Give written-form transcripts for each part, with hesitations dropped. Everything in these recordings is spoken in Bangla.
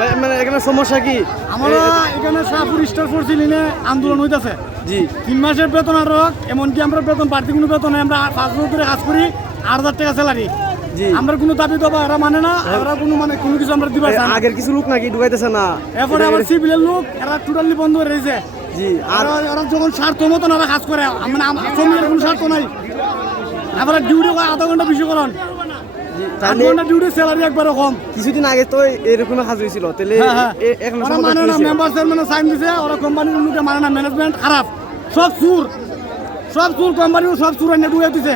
মানে এখানে সমস্যা কি? আমরা এখানে শাহপুর স্টার ফোর্স লিনে আন্দোলন হইতেছে জি 3 মাসের বেতন আটক, এমনকি আমরা বেতন বাড়তি কোনো বেতন আমরা 5 বছর ধরে কাজ করি 8,000 টাকা স্যালারি। জি আমরা কোনো দাবি দেবো এরা মানে না, এরা কোনো মানে কোনো কিছু আমরা দিবা চাই না। আগের কিছু লোক নাকি ঢুকাইতেছে না, এরপরে আবার সিভিলের লোক এরা টোটালি বন্ধ হয়ে রয়েছে। জি আর এরা যখন স্বার্থ মতন এরা কাজ করে, মানে শ্রমিকের কোনো স্বার্থ নাই। এবারে ডিউটি আধা ঘন্টা বেশি করেন, 8 ঘন্টা ডিউটি স্যালারি একবারে কম। কিছুদিন আগে তো এরকম কাজ হয়েছিল, তাহলে এখন ওরা মানে না, মেম্বার চেয়ারম্যানে সাইন দিছে, ওরা কোম্পানির লোকে মানে না, ম্যানেজমেন্ট খারাপ, সব চুর কোম্পানিও সব চুর এনে ঢুকে দিছে।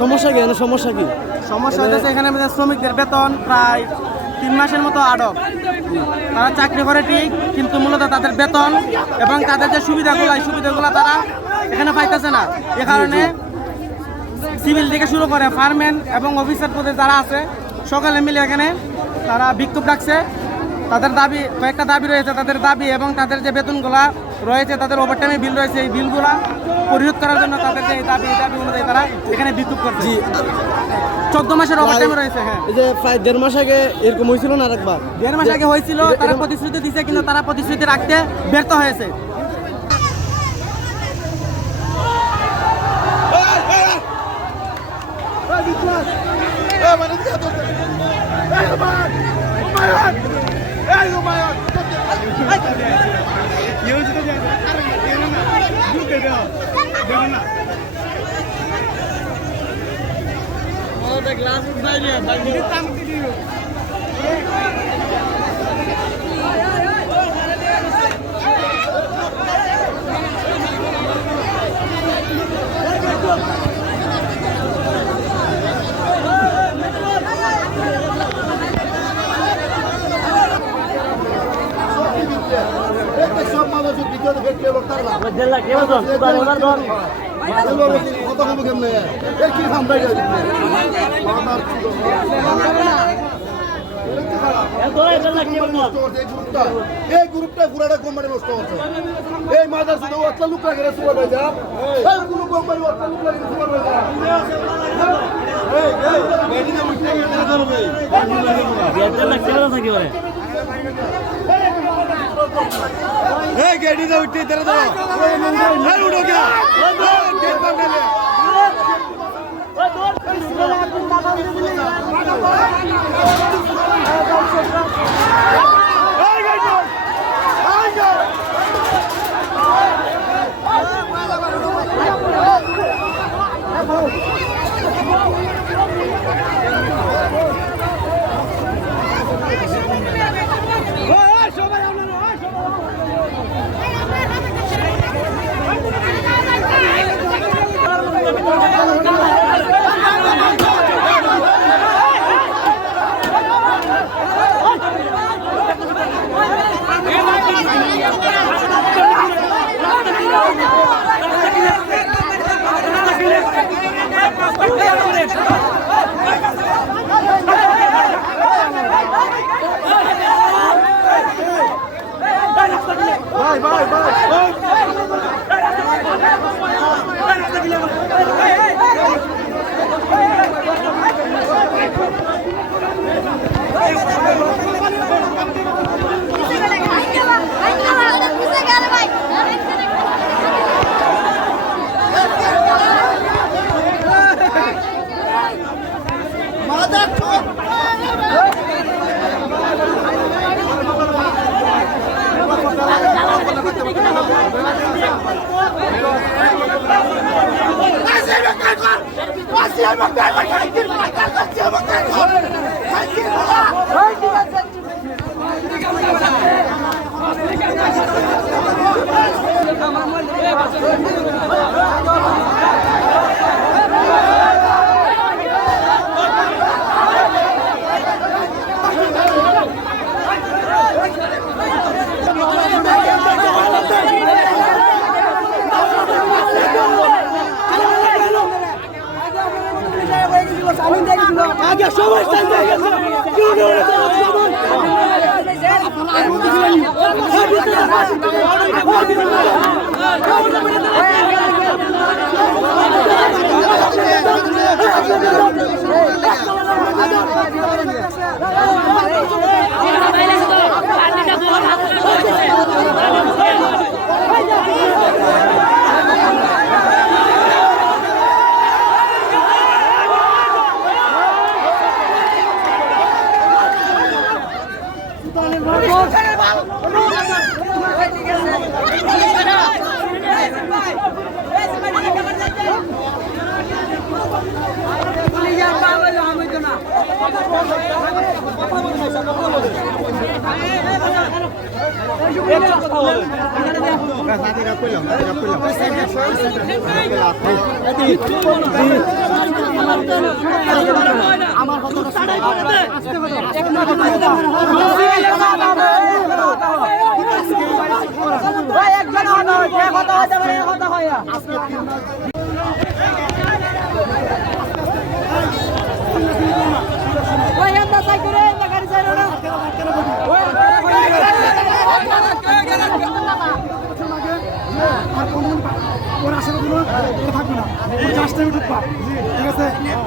সমস্যা কি? সমস্যা কি? সমস্যা হচ্ছে এখানে আমাদের শ্রমিকদের বেতন প্রায় 3 মাসের মতো আটক। তারা চাকরি করে ঠিক, কিন্তু মূলত তাদের বেতন এবং তাদের যে সুবিধাগুলো তারা এখানে পাইতেছে না। এ কারণে সিভিল থেকে শুরু করে ফায়ারম্যান এবং অফিসার পদে যারা আছে সকলে মিলে এখানে তারা বিক্ষোভ ডাকছে। তাদের দাবি, কয়েকটা দাবি রয়েছে, তাদের দাবি এবং তাদের যে বেতনগুলা রয়েছে, তাদের ওভারটাইমের বিল রয়েছে, এই বিলগুলা পরিশোধ করার জন্য তাদের যে দাবি অনুযায়ী তারা এখানে বিক্ষোভ করছে। 14 মাসের ওভারটাইম রয়েছে। হ্যাঁ, এই যে প্রায় 1.5 মাস আগে এরকম হয়েছিল না? আরেকবার 1.5 মাস আগে হয়েছিল, তারা প্রতিশ্রুতি দিয়েছে, কিন্তু তারা প্রতিশ্রুতি রাখতে ব্যর্থ হয়েছে। এই গ্রুপটা পুরাটা কোম্পানি নষ্ট হচ্ছে। এই মাদার শুধু একটা লোক লাগে সুপারভাইজার, এই কোনো কোম্পানি একটা লোক লাগে সুপারভাইজার। গাড়িতে উঠতে তেরা দাও, উঠো গিয়া গেট বন্ধ করে। আগে সময় চাই গেছে কেউ না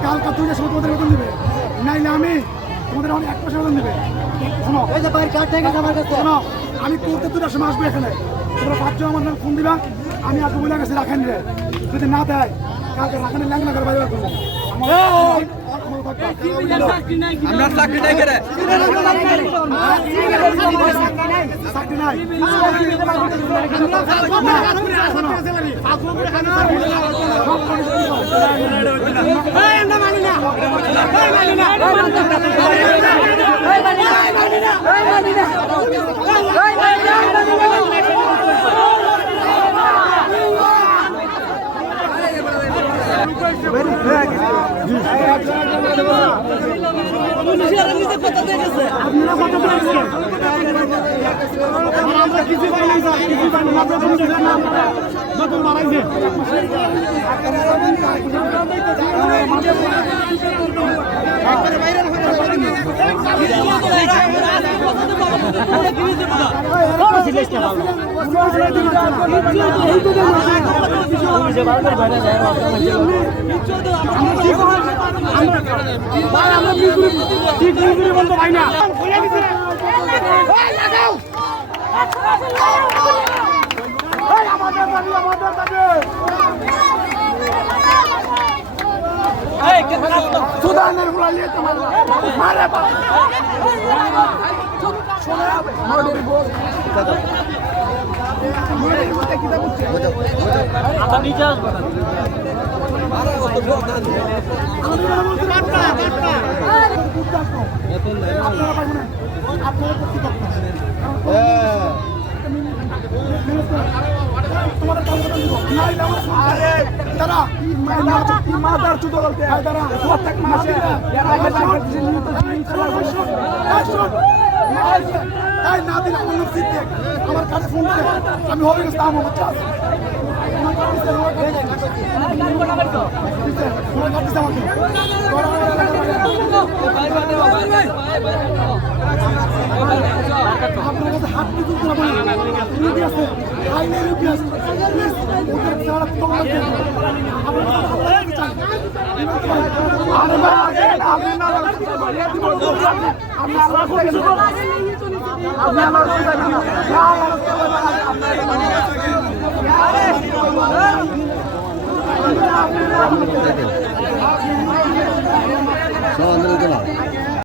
কালকা তুই তোমাদের বেতন দিবে নাইলে আমি তোমাদের অনেক 1 পয়সা বেতন দিবে শোনো শোনো আমি করতে 2টার সময় আসবো এখানে তোমরা 5 জন আমার ফোন দিবা আমি আগে বলে গেছি রাখেন রে যদি না দেয় কালকে রাখানের ল্যাংলা করে বাইরে করবো আমরা চাকরি নাই করে চাকরি নাই আমার কাছে ফোন করে আমি হবে গেছি আমার বাচ্চা আপনার কাছে হাত দিয়ে তুলতে হবে রুগী আছে আইনে রুগী আছে প্লিজ ওদের ছাড়া তোমার আরে ভাই আপনি না সব আন্দোলন